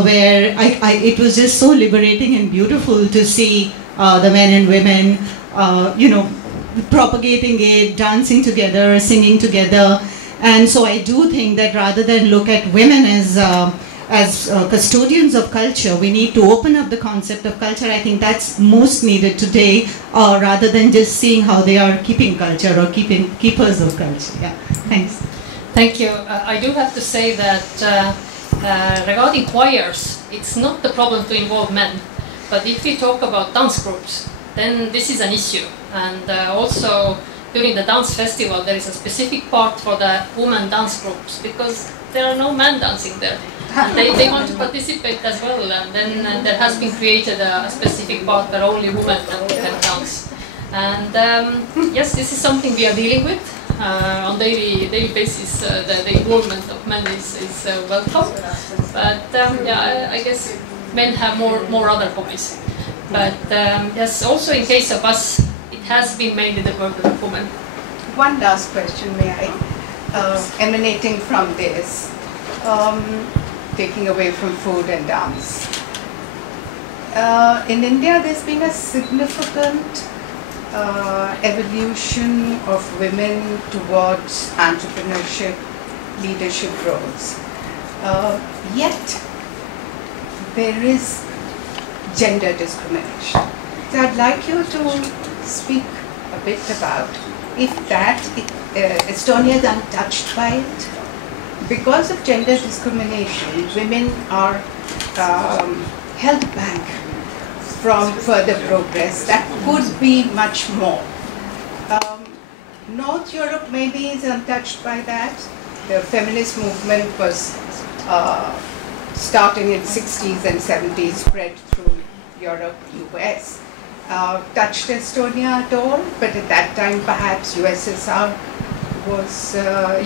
where it was just so liberating and beautiful to see the men and women, propagating it, dancing together, singing together. And so I do think that rather than look at women as custodians of culture, we need to open up the concept of culture. I think that's most needed today, rather than just seeing how they are keeping culture or keepers of culture. Yeah, thanks. Thank you. I do have to say that regarding choirs, it's not the problem to involve men. But if we talk about dance groups, then this is an issue. And also during the dance festival, there is a specific part for the women dance groups because there are no men dancing there. And they want to participate as well. And then there has been created a specific part where only women can dance. And yes, this is something we are dealing with on daily basis. The involvement of men is welcome. But yeah, I guess men have more other hobbies. But yes, also in case of us, it has been mainly the burden of women. One last question, may I? Emanating from this, taking away from food and dance. In India, there's been a significant evolution of women towards entrepreneurship, leadership roles. Yet, there is gender discrimination. So I'd like you to speak a bit about if Estonia is untouched by it. Because of gender discrimination, women are held back from further progress. That could be much more. North Europe maybe is untouched by that. The feminist movement was starting in 60s and 70s, spread through Europe, US. Touched Estonia at all, but at that time perhaps USSR was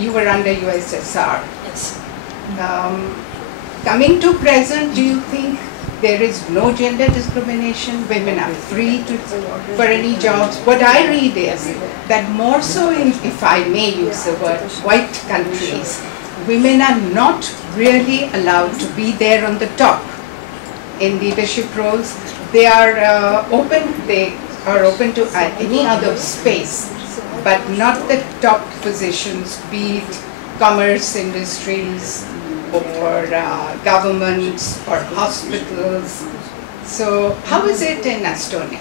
you were under USSR. Yes. Coming to present, do you think there is no gender discrimination? Women are free for any jobs. What I read is that more so in, if I may use the word, white countries, women are not really allowed to be there on the top in leadership roles. They are open to any other space, but not the top positions, be it commerce industries or governments or hospitals. So how is it in Estonia?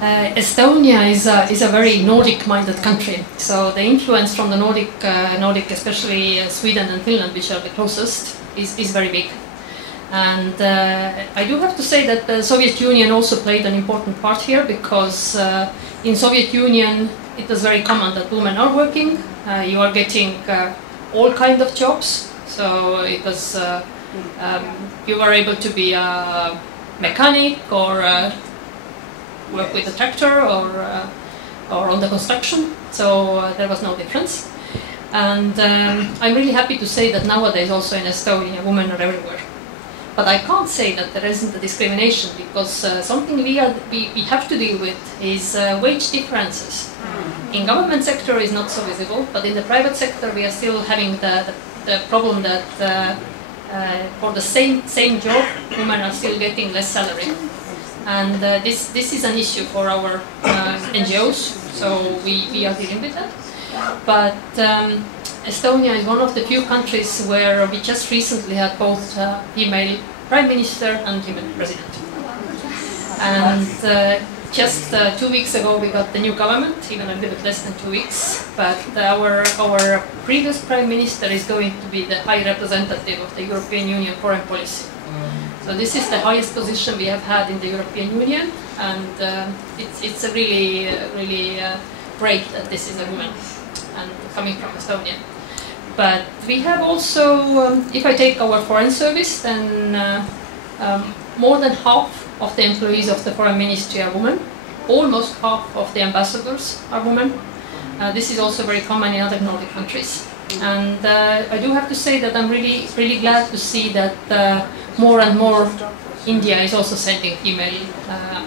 Estonia is a very Nordic-minded country. So the influence from the Nordic, especially Sweden and Finland, which are the closest, is very big. And I do have to say that the Soviet Union also played an important part here, because in Soviet Union it was very common that women are working. You are getting all kinds of jobs. So it was you were able to be a mechanic or work with a tractor or on the construction. So there was no difference. And I'm really happy to say that nowadays also in Estonia women are everywhere. But I can't say that there isn't a discrimination, because something we have to deal with is wage differences. In government sector is not so visible, but in the private sector we are still having the problem that for the same job women are still getting less salary. And this is an issue for our NGOs, so we are dealing with that. But Estonia is one of the few countries where we just recently had both female prime minister and female president. And just 2 weeks ago we got the new government, even a little bit less than 2 weeks. But our previous prime minister is going to be the high representative of the European Union foreign policy. So this is the highest position we have had in the European Union, and it's a really great that this is a woman and coming from Estonia. But we have also, if I take our foreign service, then more than half of the employees of the foreign ministry are women. Almost half of the ambassadors are women. This is also very common in other Nordic countries. And I do have to say that I'm really glad to see that more and more India is also sending female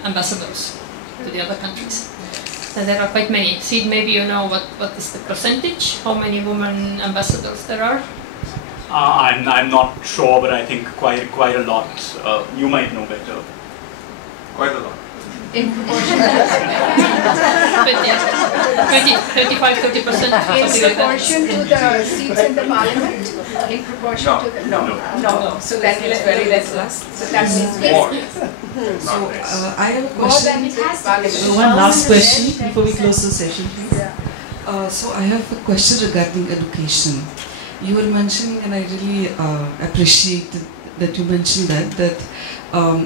ambassadors to the other countries. So there are quite many. Sid, maybe you know what is the percentage? How many women ambassadors there are? I'm not sure, but I think quite a lot. You might know better. Quite a lot. In proportion 25-30%. in proportion to the seats in the parliament? In proportion to the... No. So that means very less. So that means more. So I have a More question. than parliament. One last question before we close the session, please. So I have a question regarding education. You were mentioning, and I really appreciate that you mentioned that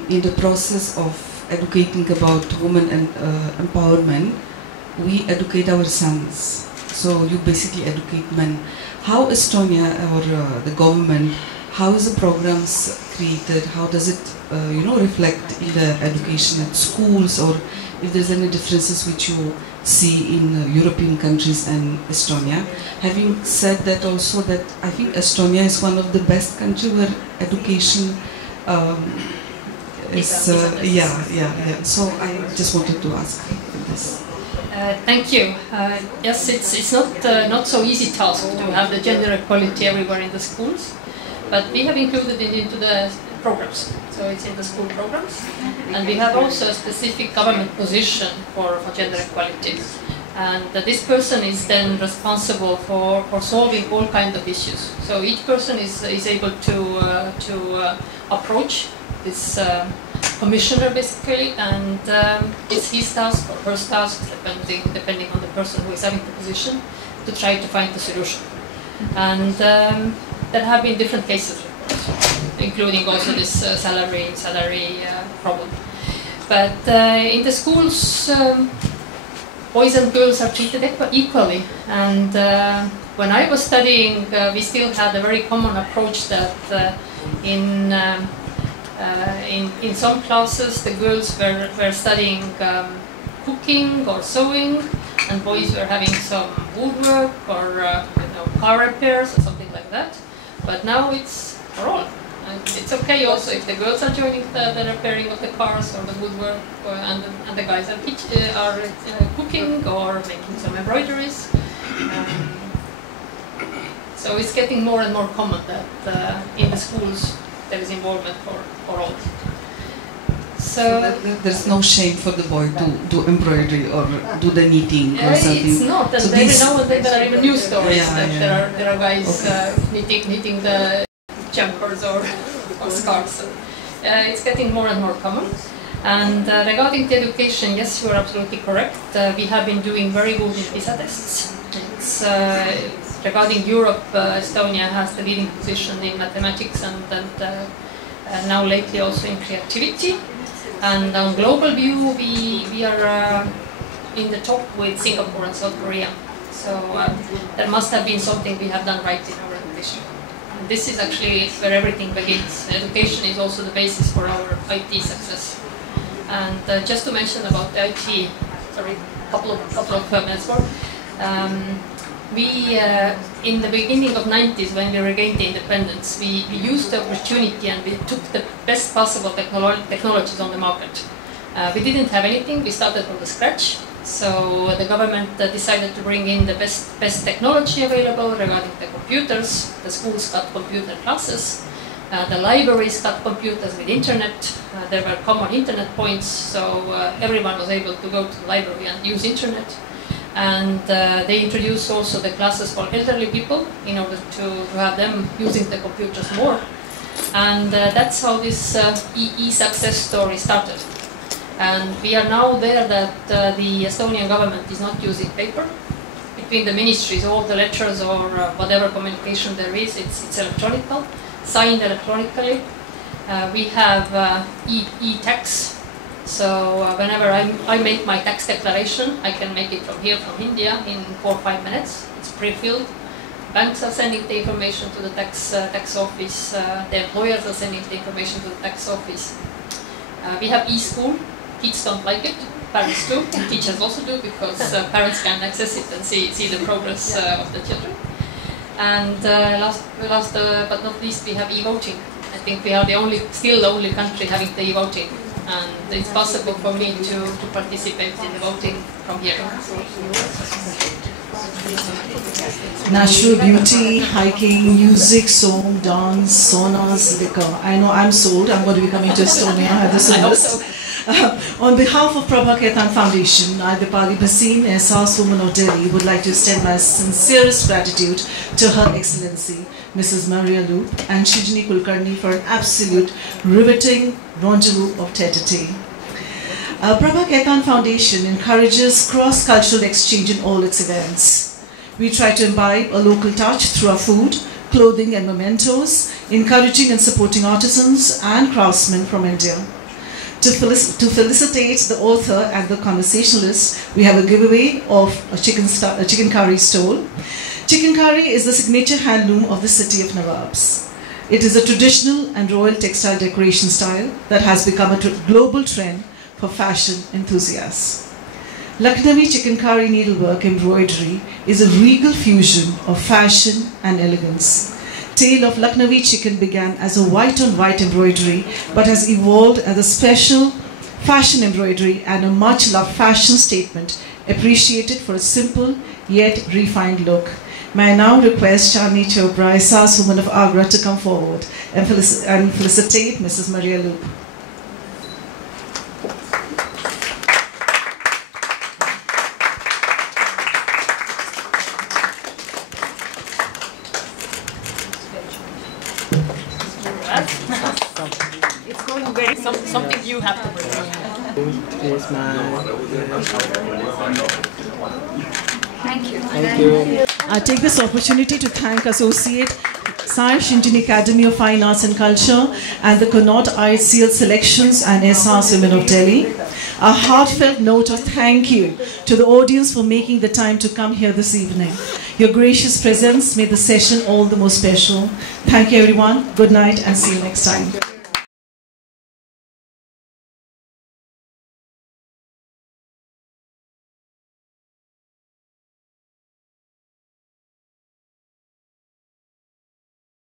in the process of educating about women and empowerment, we educate our sons. So you basically educate men. How Estonia or the government, how is the programs created? How does it reflect in the education at schools, or if there's any differences which you see in European countries and Estonia? Having said that, also that I think Estonia is one of the best countries where education is So I just wanted to ask this. Thank you. Yes, it's not so easy task to have the gender equality everywhere in the schools, but we have included it into the programs. So it's in the school programs, and we have also a specific government position for gender equality. And this person is then responsible for solving all kinds of issues. So each person is able to approach this commissioner basically, and it's his task or her task, depending on the person who is having the position, to try to find the solution. And there have been different cases, of course, including also this salary problem. But in the schools, boys and girls are treated equally. And when I was studying, we still had a very common approach that in some classes the girls were studying cooking or sewing, and boys were having some woodwork or car repairs or something like that. But now it's for all. And it's okay also if the girls are joining the repairing of the cars or the woodwork, and the guys are cooking or making some embroideries. So it's getting more and more common that in the schools there is involvement for all. So there's no shame for the boy to do embroidery or do the knitting or something. It's not, and so every now and then there are even news stories that yeah. there are guys knitting the jumpers or scarves. So, it's getting more and more common. And regarding the education, yes, you are absolutely correct. We have been doing very good in PISA tests. It's, regarding Europe, Estonia has the leading position in mathematics and now lately also in creativity. And on global view, we are in the top with Singapore and South Korea. So there must have been something we have done right in our education. And this is actually where everything begins. Education is also the basis for our IT success. And just to mention about the IT, sorry, couple of minutes more. We, in the beginning of 90s, when we regained the independence, we used the opportunity and we took the best possible technologies on the market. We didn't have anything, we started from the scratch. So the government decided to bring in the best technology available regarding the computers. The schools got computer classes. The libraries got computers with internet. There were common internet points, so everyone was able to go to the library and use internet. And they introduced also the classes for elderly people in order to have them using the computers more. And that's how this e-success story started. And we are now there that the Estonian government is not using paper. Between the ministries, all the letters or whatever communication there is, it's electronic, signed electronically. We have e-tax. So whenever I make my tax declaration, I can make it from here, from India, in 4 or 5 minutes. It's pre-filled. Banks are sending the information to the tax office. The employers are sending the information to the tax office. We have e-school. Kids don't like it. Parents do. Teachers also do, because parents can access it and see the progress of the children. And last but not least, we have e-voting. I think we are still the only country having the e-voting. And it's possible for me to participate in the voting from here. Natural beauty, hiking, music, song, dance, saunas, liquor. I know I'm sold. I'm going to be coming to Estonia. I have this list. On behalf of Prabha Khaitan Foundation, I, Dipali Bhasin, Ehsaas Woman of Delhi, would like to extend my sincerest gratitude to Her Excellency, Mrs. Marje Luup and Shinjini Kulkarni for an absolute riveting rendezvous of Tete-a-Tea. Prabha Khaitan Foundation encourages cross-cultural exchange in all its events. We try to imbibe a local touch through our food, clothing and mementos, encouraging and supporting artisans and craftsmen from India. To felicitate the author and the conversationalist, we have a giveaway of a chicken curry stole. Chicken curry is the signature handloom of the city of Nawabs. It is a traditional and royal textile decoration style that has become a global trend for fashion enthusiasts. Lucknowi chicken curry needlework embroidery is a regal fusion of fashion and elegance. Tale of Lucknowi chicken began as a white-on-white embroidery, but has evolved as a special fashion embroidery and a much-loved fashion statement, appreciated for a simple yet refined look. May I now request Chandni Chopra, Ehsaas Woman of Agra, to come forward and felicitate Mrs. Marje Luup. It's going very something you have to bring. Thank you. Thank you. I take this opportunity to thank Associate Shinjini Academy of Fine Arts and Culture and the Connaught IHCL Selections and Ehsaas Women of Delhi. A heartfelt note of thank you to the audience for making the time to come here this evening. Your gracious presence made the session all the more special. Thank you everyone. Good night and see you next time.